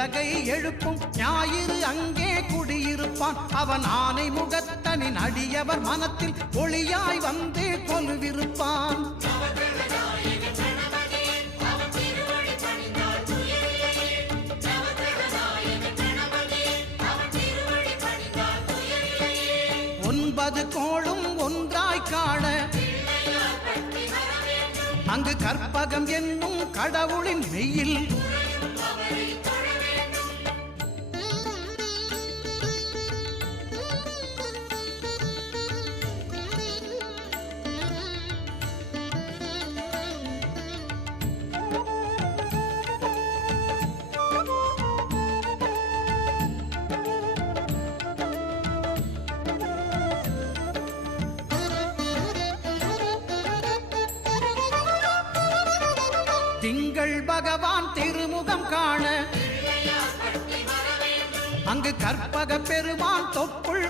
உலகை எழுப்பும் ஞாயிறு அங்கே குடியிருப்பான். அவன் ஆனை முகத்தனின் அடியவர் மனத்தில் ஒளியாய் வந்து கொலுவிருப்பான். ஒன்பது கோளும் ஒன்றாய் காண அங்கு கற்பகம் என்னும் கடவுளின் மெய்யில் திங்கள் பகவான் திருமுகம் காண அங்கு கற்பக பெருமான் தொப்புள்